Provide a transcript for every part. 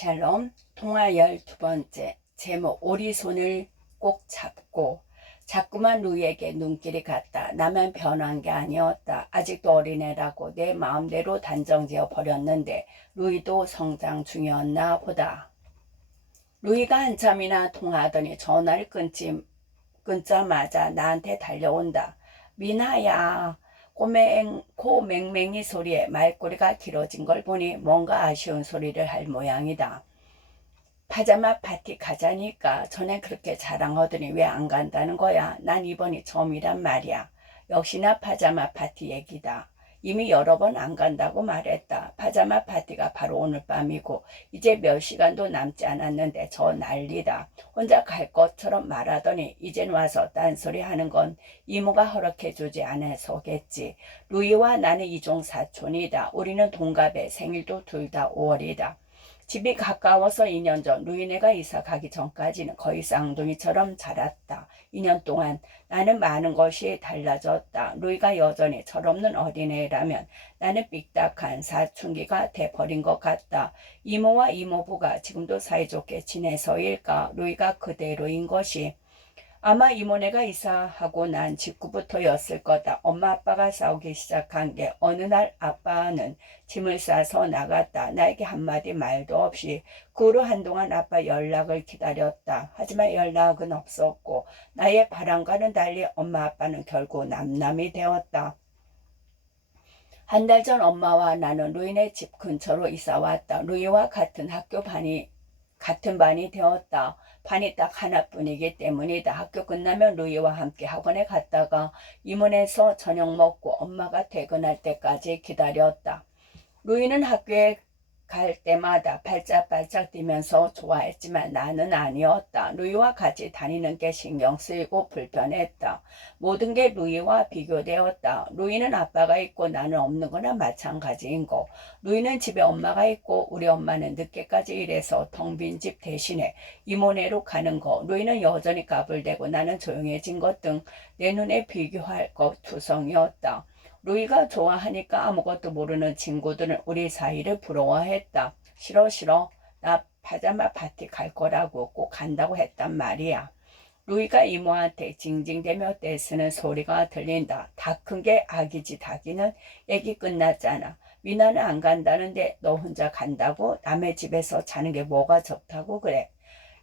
샬롬. 통화 12번째. 제목 우리 손을 꼭 잡고. 자꾸만 루이에게 눈길이 갔다. 나만 변한 게 아니었다. 아직도 어린애라고 내 마음대로 단정지어 버렸는데 루이도 성장 중이었나 보다. 루이가 한참이나 통화하더니 전화를 끊자마자 나한테 달려온다. 미나야. 고맹맹이 소리에 말꼬리가 길어진 걸 보니 뭔가 아쉬운 소리를 할 모양이다. 파자마 파티 가자니까 전에 그렇게 자랑하더니 왜 안 간다는 거야? 난 이번이 처음이란 말이야. 역시나 파자마 파티 얘기다. 이미 여러 번 안 간다고 말했다. 파자마 파티가 바로 오늘 밤이고 이제 몇 시간도 남지 않았는데 저 난리다. 혼자 갈 것처럼 말하더니 이젠 와서 딴소리 하는 건 이모가 허락해주지 않아서겠지. 루이와 나는 이종 사촌이다. 우리는 동갑에 생일도 둘 다 5월이다. 집이 가까워서 2년 전 루이네가 이사 가기 전까지는 거의 쌍둥이처럼 자랐다. 2년 동안 나는 많은 것이 달라졌다. 루이가 여전히 철없는 어린애라면 나는 삐딱한 사춘기가 돼버린 것 같다. 이모와 이모부가 지금도 사이좋게 지내서일까? 루이가 그대로인 것이. 아마 이모네가 이사하고 난 직후부터였을 거다. 엄마 아빠가 싸우기 시작한 게 어느 날 아빠는 짐을 싸서 나갔다. 나에게 한마디 말도 없이. 그 후로 한동안 아빠 연락을 기다렸다. 하지만 연락은 없었고 나의 바람과는 달리 엄마 아빠는 결국 남남이 되었다. 한 달 전 엄마와 나는 루이네 집 근처로 이사 왔다. 루이와 같은 반이 되었다. 반이 딱 하나뿐이기 때문이다. 학교 끝나면 루이와 함께 학원에 갔다가 이문에서 저녁 먹고 엄마가 퇴근할 때까지 기다렸다. 루이는 학교에 갈 때마다 발짝발짝 뛰면서 좋아했지만 나는 아니었다. 루이와 같이 다니는 게 신경 쓰이고 불편했다. 모든 게 루이와 비교되었다. 루이는 아빠가 있고 나는 없는 거나 마찬가지인 거. 루이는 집에 엄마가 있고 우리 엄마는 늦게까지 일해서 텅 빈 집 대신에 이모네로 가는 거. 루이는 여전히 까불대고 나는 조용해진 것 등 내 눈에 비교할 것 투성이었다. 루이가 좋아하니까 아무것도 모르는 친구들은 우리 사이를 부러워했다. 싫어. 나 파자마 파티 갈 거라고 꼭 간다고 했단 말이야. 루이가 이모한테 징징대며 떼쓰는 소리가 들린다. 다 큰 게 아기지 닭이는 얘기 끝났잖아. 미나는 안 간다는데 너 혼자 간다고? 남의 집에서 자는 게 뭐가 좋다고 그래?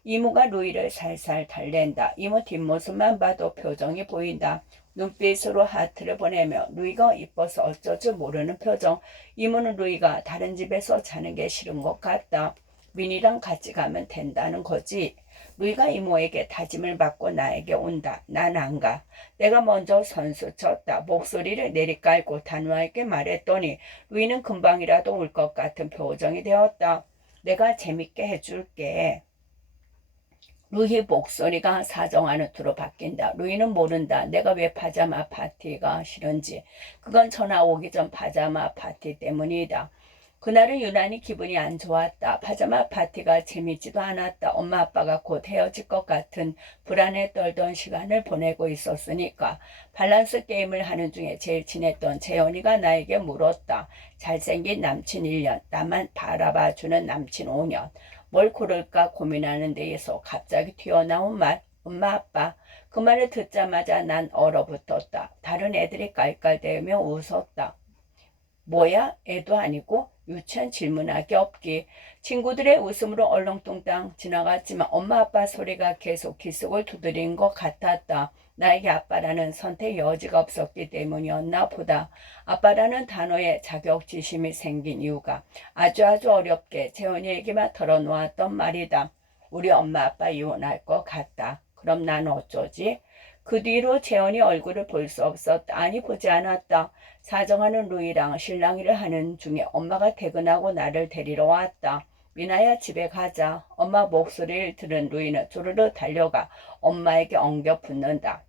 이모가 루이를 살살 달랜다. 이모 뒷모습만 봐도 표정이 보인다. 눈빛으로 하트를 보내며 루이가 이뻐서 어쩔 줄 모르는 표정. 이모는 루이가 다른 집에서 자는 게 싫은 것 같다. 민이랑 같이 가면 된다는 거지. 루이가 이모에게 다짐을 받고 나에게 온다. 난 안 가. 내가 먼저 선수 쳤다. 목소리를 내리깔고 단호하게 말했더니 루이는 금방이라도 울 것 같은 표정이 되었다. 내가 재밌게 해줄게. 루이 목소리가 사정하는 투로 바뀐다. 루이는 모른다. 내가 왜 파자마 파티가 싫은지. 그건 전화 오기 전 파자마 파티 때문이다. 그날은 유난히 기분이 안 좋았다. 파자마 파티가 재밌지도 않았다. 엄마 아빠가 곧 헤어질 것 같은 불안에 떨던 시간을 보내고 있었으니까. 밸런스 게임을 하는 중에 제일 친했던 재현이가 나에게 물었다. 잘생긴 남친 1년, 나만 바라봐주는 남친 5년. 뭘 고를까 고민하는 데에서 갑자기 튀어나온 말, 엄마 아빠. 그 말을 듣자마자 난 얼어붙었다. 다른 애들이 깔깔대며 웃었다. 뭐야? 애도 아니고? 유치한 질문하기 없기. 친구들의 웃음으로 얼렁뚱땅 지나갔지만 엄마 아빠 소리가 계속 귓속을 두드린 것 같았다. 나에게 아빠라는 선택 여지가 없었기 때문이었나 보다. 아빠라는 단어에 자격지심이 생긴 이유가 아주 어렵게 재원이에게만 털어놓았던 말이다. 우리 엄마 아빠 이혼할 것 같다. 그럼 난 어쩌지? 그 뒤로 재원이 얼굴을 볼 수 없었다. 아니 보지 않았다. 사정하는 루이랑 실랑이를 하는 중에 엄마가 퇴근하고 나를 데리러 왔다. 미나야 집에 가자. 엄마 목소리를 들은 루이는 주르르 달려가 엄마에게 엉겨 붙는다.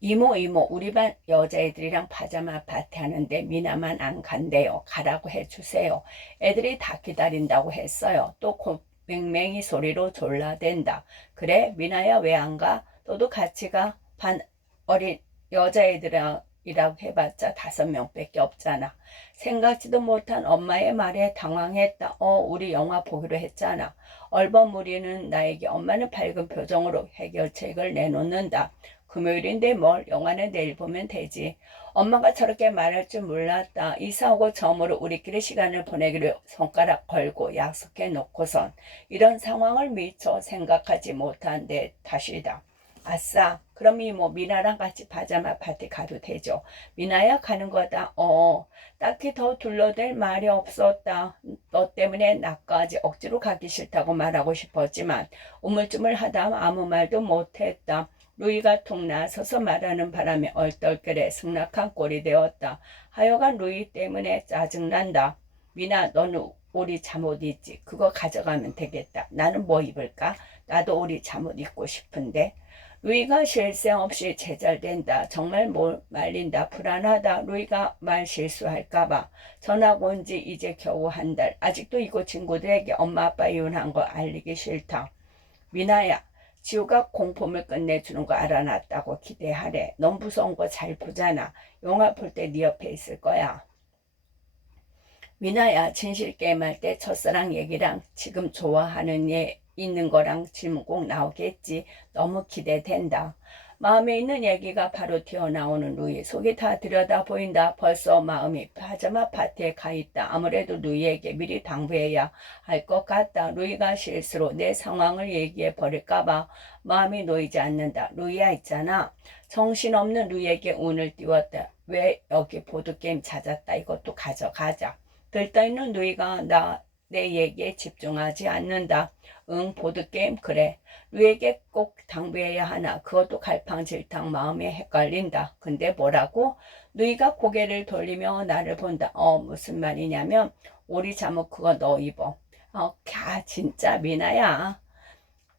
이모 우리 반 여자애들이랑 파자마 파티 하는데 미나만 안 간대요. 가라고 해주세요. 애들이 다 기다린다고 했어요. 또 맹맹이 소리로 졸라댄다. 그래 미나야 왜 안 가? 너도 같이 가. 반 어린 여자애들이랑 이라고 해봤자 5명밖에 없잖아. 생각지도 못한 엄마의 말에 당황했다. 우리 영화 보기로 했잖아. 얼버무리는 나에게 엄마는 밝은 표정으로 해결책을 내놓는다. 금요일인데 뭘, 영화는 내일 보면 되지. 엄마가 저렇게 말할 줄 몰랐다. 이사 오고 처음으로 우리끼리 시간을 보내기로 손가락 걸고 약속해 놓고선 이런 상황을 미처 생각하지 못한 내 탓이다. 아싸, 그럼 이모 미나랑 같이 파자마 파티 가도 되죠? 미나야 가는 거다. 딱히 더 둘러댈 말이 없었다. 너 때문에 나까지 억지로 가기 싫다고 말하고 싶었지만 우물쭈물하다 아무 말도 못했다. 루이가 툭 나서서 말하는 바람에 얼떨결에 승낙한 꼴이 되었다. 하여간 루이 때문에 짜증난다. 미나, 너는 우리 잠옷 있지? 그거 가져가면 되겠다. 나는 뭐 입을까? 나도 우리 잠옷 입고 싶은데. 루이가 쉴 새 없이 제잘된다. 정말 말린다. 불안하다. 루이가 말 실수할까봐. 전학 온 지 이제 겨우 한 달. 아직도 이곳 친구들에게 엄마 아빠 이혼한 거 알리기 싫다. 미나야, 지우가 공폼을 끝내주는 거 알아놨다고 기대하래. 넌 무서운 거 잘 보잖아. 영화 볼 때 네 옆에 있을 거야. 미나야, 진실 게임할 때 첫사랑 얘기랑 지금 좋아하는 얘 있는 거랑 질문 꼭 나오겠지. 너무 기대된다. 마음에 있는 얘기가 바로 튀어나오는 루이. 속이 다 들여다 보인다. 벌써 마음이 파자마 파티에 가 있다. 아무래도 루이에게 미리 당부해야 할 것 같다. 루이가 실수로 내 상황을 얘기해 버릴까봐 마음이 놓이지 않는다. 루이야 있잖아. 정신없는 루이에게 운을 띄웠다. 왜 여기 보드게임 찾았다. 이것도 가져가자. 들떠있는 루이가 내 얘기에 집중하지 않는다. 응, 보드게임 그래. 루이에게 꼭 당부해야 하나. 그것도 갈팡질팡 마음이 헷갈린다. 근데 뭐라고? 루이가 고개를 돌리며 나를 본다. 무슨 말이냐면 우리 잠옷 그거 너 입어. 진짜 미나야.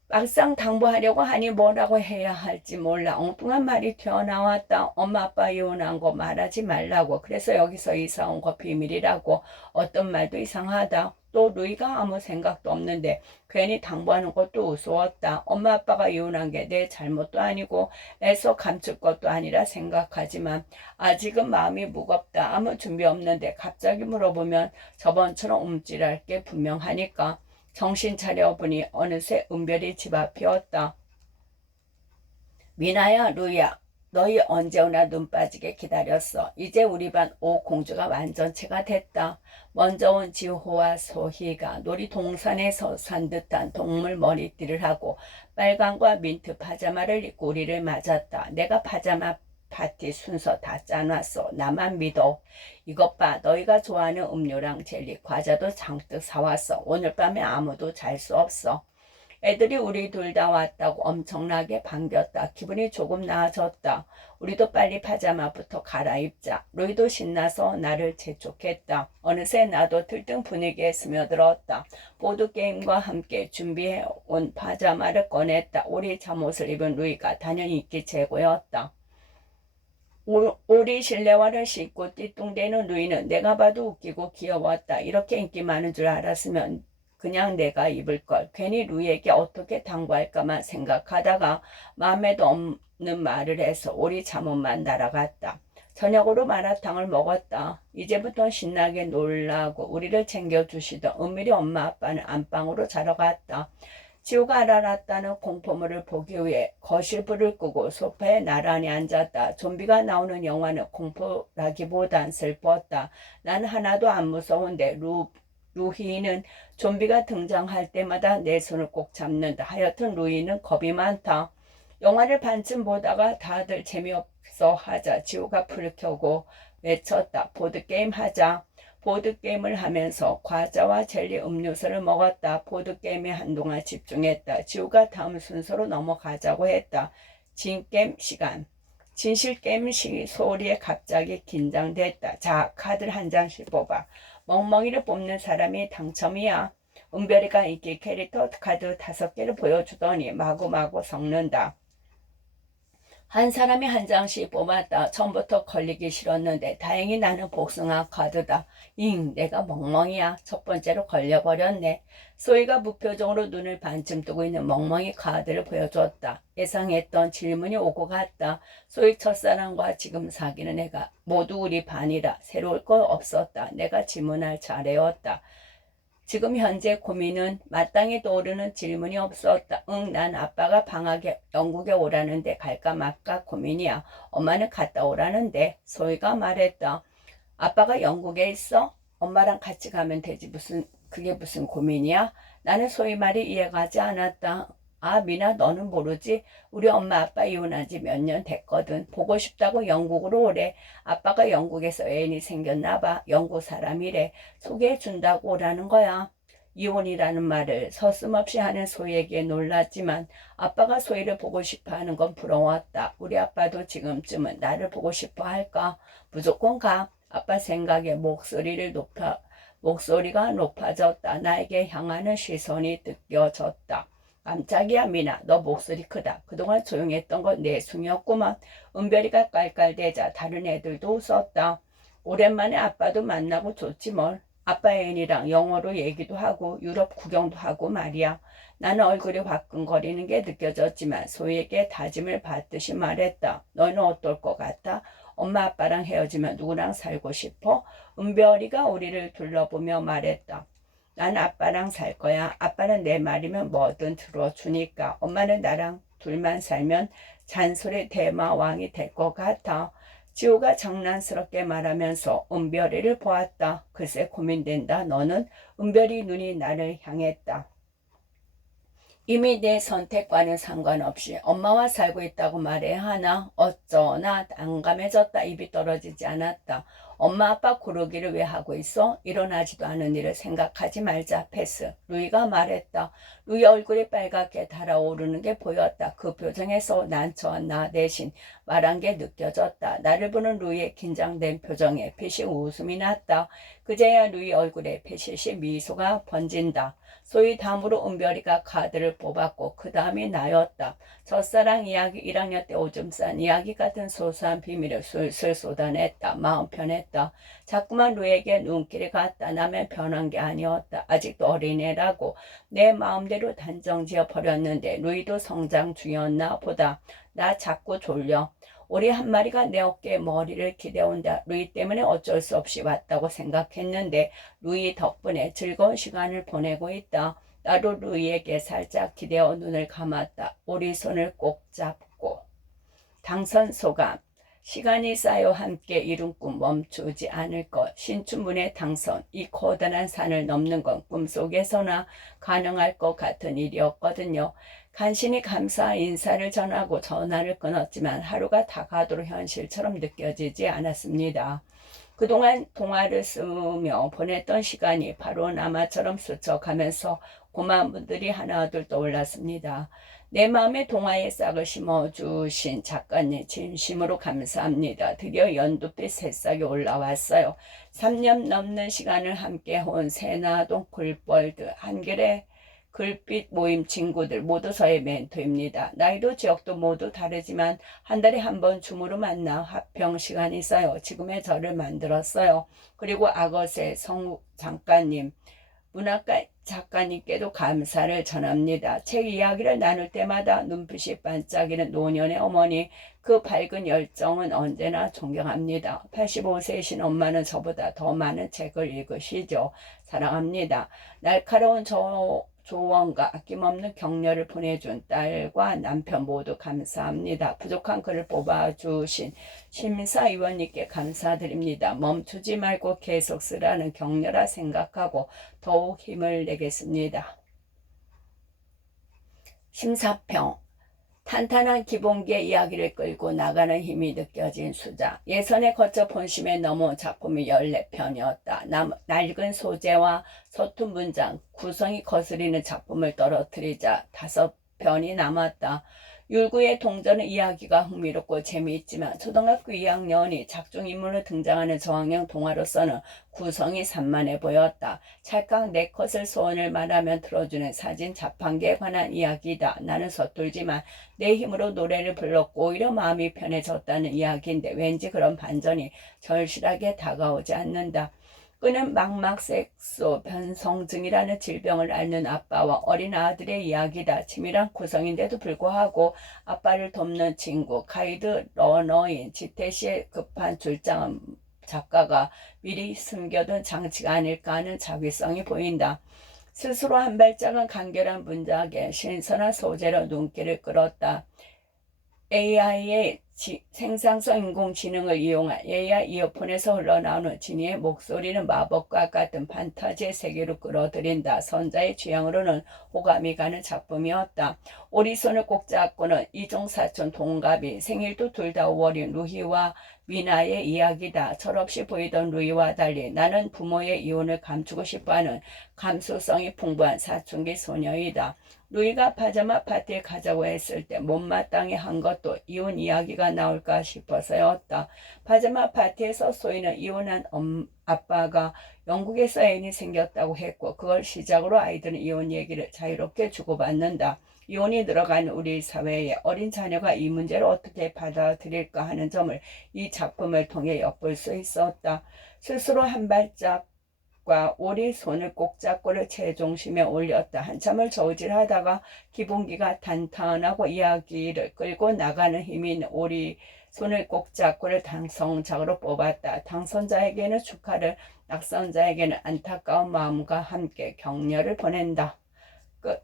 막상 당부하려고 하니 뭐라고 해야 할지 몰라. 엉뚱한 말이 튀어나왔다. 엄마 아빠 이혼한 거 말하지 말라고. 그래서 여기서 이사 온 거 비밀이라고. 어떤 말도 이상하다. 또 루이가 아무 생각도 없는데 괜히 당부하는 것도 우스웠다. 엄마 아빠가 이혼한 게 내 잘못도 아니고 애써 감출 것도 아니라 생각하지만 아직은 마음이 무겁다. 아무 준비 없는데 갑자기 물어보면 저번처럼 움찔할 게 분명하니까. 정신 차려보니 어느새 은별이 집 앞이었다. 미나야, 루이야, 너희 언제 오나 눈 빠지게 기다렸어. 이제 우리 반 오공주가 완전체가 됐다. 먼저 온 지호와 소희가 놀이동산에서 산 듯한 동물 머리띠를 하고 빨강과 민트 파자마를 입고 우리를 맞았다. 내가 파자마 파티 순서 다 짜놨어. 나만 믿어. 이것 봐. 너희가 좋아하는 음료랑 젤리, 과자도 잔뜩 사왔어. 오늘 밤에 아무도 잘 수 없어. 애들이 우리 둘 다 왔다고 엄청나게 반겼다. 기분이 조금 나아졌다. 우리도 빨리 파자마부터 갈아입자. 루이도 신나서 나를 재촉했다. 어느새 나도 들뜬 분위기에 스며들었다. 보드게임과 함께 준비해온 파자마를 꺼냈다. 우리 잠옷을 입은 루이가 단연히 인기 최고였다. 오리 실내화를 신고 띠뚱대는 루이는 내가 봐도 웃기고 귀여웠다. 이렇게 인기 많은 줄 알았으면 그냥 내가 입을걸. 괜히 루이에게 어떻게 당부할까만 생각하다가 마음에도 없는 말을 해서 오리 잠옷만 날아갔다. 저녁으로 마라탕을 먹었다. 이제부터 신나게 놀라고 우리를 챙겨주시던 은밀히 엄마 아빠는 안방으로 자러 갔다. 지우가 알아놨다는 공포물을 보기 위해 거실 불을 끄고 소파에 나란히 앉았다. 좀비가 나오는 영화는 공포라기보단 슬펐다. 난 하나도 안 무서운데 루이는 좀비가 등장할 때마다 내 손을 꼭 잡는다. 하여튼 루이는 겁이 많다. 영화를 반쯤 보다가 다들 재미없어 하자 지우가 불을 켜고 외쳤다. 보드게임 하자. 보드게임을 하면서 과자와 젤리 음료수를 먹었다. 보드게임에 한동안 집중했다. 지우가 다음 순서로 넘어가자고 했다. 진게임 시간. 진실게임 소리에 갑자기 긴장됐다. 자, 카드 한 장씩 뽑아. 멍멍이를 뽑는 사람이 당첨이야. 은별이가 인기 캐릭터 카드 5개를 보여주더니 마구마구 섞는다. 한 사람이 한 장씩 뽑았다. 처음부터 걸리기 싫었는데 다행히 나는 복숭아 카드다. 내가 멍멍이야. 첫 번째로 걸려버렸네. 소희가 무표정으로 눈을 반쯤 뜨고 있는 멍멍이 카드를 보여줬다. 예상했던 질문이 오고 갔다. 소희 첫사랑과 지금 사귀는 애가 모두 우리 반이라 새로울 거 없었다. 내가 질문할 차례였다. 지금 현재 고민은 마땅히 떠오르는 질문이 없었다. 난 아빠가 방학에 영국에 오라는데 갈까 말까 고민이야. 엄마는 갔다 오라는데. 소희가 말했다. 아빠가 영국에 있어? 엄마랑 같이 가면 되지. 그게 무슨 고민이야? 나는 소희 말이 이해가지 않았다. 아, 미나, 너는 모르지? 우리 엄마 아빠 이혼한 지 몇 년 됐거든. 보고 싶다고 영국으로 오래. 아빠가 영국에서 애인이 생겼나 봐. 영국 사람이래. 소개해 준다고 오라는 거야. 이혼이라는 말을 서슴없이 하는 소희에게 놀랐지만 아빠가 소희를 보고 싶어 하는 건 부러웠다. 우리 아빠도 지금쯤은 나를 보고 싶어 할까? 무조건 가. 아빠 생각에 목소리가 높아졌다. 나에게 향하는 시선이 느껴졌다. 깜짝이야, 미나. 너 목소리 크다. 그동안 조용했던 건 내숭이었구만. 은별이가 깔깔대자 다른 애들도 웃었다. 오랜만에 아빠도 만나고 좋지 뭘. 아빠 애인이랑 영어로 얘기도 하고 유럽 구경도 하고 말이야. 나는 얼굴이 화끈거리는 게 느껴졌지만 소희에게 다짐을 받듯이 말했다. 너는 어떨 것 같아? 엄마 아빠랑 헤어지면 누구랑 살고 싶어? 은별이가 우리를 둘러보며 말했다. 난 아빠랑 살 거야. 아빠는 내 말이면 뭐든 들어주니까. 엄마는 나랑 둘만 살면 잔소리 대마왕이 될 것 같아. 지호가 장난스럽게 말하면서 은별이를 보았다. 글쎄 고민된다. 너는? 은별이 눈이 나를 향했다. 이미 내 선택과는 상관없이 엄마와 살고 있다고 말해야 하나? 어쩌나 난감해졌다. 입이 떨어지지 않았다. 엄마 아빠 고르기를 왜 하고 있어? 일어나지도 않은 일을 생각하지 말자. 패스. 루이가 말했다. 루이 얼굴이 빨갛게 달아오르는 게 보였다. 그 표정에서 난처한 대신 말한 게 느껴졌다. 나를 보는 루이의 긴장된 표정에 피식 웃음이 났다. 그제야 루이 얼굴에 피식이 미소가 번진다. 소위 다음으로 은별이가 카드를 뽑았고 그 다음이 나였다. 첫사랑 이야기, 1학년 때 오줌 싼 이야기 같은 소소한 비밀을 술술 쏟아냈다. 마음 편했다. 자꾸만 루에게 눈길이 갔다. 나면 변한 게 아니었다. 아직도 어린애라고 내 마음대로 단정지어 버렸는데 루이도 성장 중이었나 보다. 나 자꾸 졸려. 오리 한 마리가 내 어깨에 머리를 기대온다. 루이 때문에 어쩔 수 없이 왔다고 생각했는데 루이 덕분에 즐거운 시간을 보내고 있다. 나도 루이에게 살짝 기대어 눈을 감았다. 오리 손을 꼭 잡고. 당선 소감. 시간이 쌓여 함께 이룬 꿈 멈추지 않을 것. 신춘문예 당선. 이 커다란 산을 넘는 건 꿈속에서나 가능할 것 같은 일이었거든요. 간신히 감사 인사를 전하고 전화를 끊었지만 하루가 다가도록 현실처럼 느껴지지 않았습니다. 그동안 동화를 쓰며 보냈던 시간이 바로 남아처럼 스쳐가면서 고마운 분들이 하나둘 떠올랐습니다. 내 마음에 동화의 싹을 심어주신 작가님 진심으로 감사합니다. 드디어 연두빛 새싹이 올라왔어요. 3년 넘는 시간을 함께 온 세나동 글벌드 한결의 글빛 모임 친구들 모두 저의 멘토입니다. 나이도 지역도 모두 다르지만 한 달에 한 번 줌으로 만나 화평 시간이 쌓여 지금의 저를 만들었어요. 그리고 악어새 성욱 작가님, 문학가 작가님께도 감사를 전합니다. 책 이야기를 나눌 때마다 눈빛이 반짝이는 노년의 어머니, 그 밝은 열정은 언제나 존경합니다. 85세이신 엄마는 저보다 더 많은 책을 읽으시죠. 사랑합니다. 날카로운 조언과 아낌없는 격려를 보내준 딸과 남편 모두 감사합니다. 부족한 글을 뽑아주신 심사위원님께 감사드립니다. 멈추지 말고 계속 쓰라는 격려라 생각하고 더욱 힘을 내겠습니다. 심사평. 탄탄한 기본기의 이야기를 끌고 나가는 힘이 느껴진 수작. 예선에 거쳐 본심에 넘어온 작품이 14편이었다. 낡은 소재와 서툰 문장, 구성이 거스리는 작품을 떨어뜨리자 5편이 남았다. 율구의 동전은 이야기가 흥미롭고 재미있지만 초등학교 2학년이 작중인물로 등장하는 저학년 동화로서는 구성이 산만해 보였다. 찰칵 내 컷을 소원을 말하면 틀어주는 사진 자판기에 관한 이야기다. 나는 서툴지만 내 힘으로 노래를 불렀고 오히려 마음이 편해졌다는 이야기인데 왠지 그런 반전이 절실하게 다가오지 않는다. 그는 망막색소 변성증이라는 질병을 앓는 아빠와 어린 아들의 이야기다. 치밀한 구성인데도 불구하고 아빠를 돕는 친구, 가이드 러너인 지태시의 급한 출장은 작가가 미리 숨겨둔 장치가 아닐까 하는 자기성이 보인다. 스스로 한 발짝은 간결한 문장에 신선한 소재로 눈길을 끌었다. AI의 생산성 인공지능을 이용한 AI 이어폰에서 흘러나오는 지니의 목소리는 마법과 같은 판타지의 세계로 끌어들인다. 선자의 취향으로는 호감이 가는 작품이었다. 오리손을 꼭 잡고는 이종사촌 동갑이 생일도 둘 다 5월인 루희와 미나의 이야기다. 철없이 보이던 루희와 달리 나는 부모의 이혼을 감추고 싶어하는 감수성이 풍부한 사춘기 소녀이다. 루이가 파자마 파티에 가자고 했을 때 못마땅히 한 것도 이혼 이야기가 나올까 싶어서였다. 파자마 파티에서 소희는 이혼한 아빠가 영국에서 애인이 생겼다고 했고 그걸 시작으로 아이들은 이혼 얘기를 자유롭게 주고받는다. 이혼이 늘어가는 우리 사회에 어린 자녀가 이 문제를 어떻게 받아들일까 하는 점을 이 작품을 통해 엿볼 수 있었다. 스스로 한 발짝 오리 손을 꼭 잡고를 제중심에 올렸다. 한참을 저울질하다가 기본기가 탄탄하고 이야기를 끌고 나가는 힘이 있는 오리 손을 꼭 잡고를 당선작으로 뽑았다. 당선자에게는 축하를, 낙선자에게는 안타까운 마음과 함께 격려를 보낸다. 끝.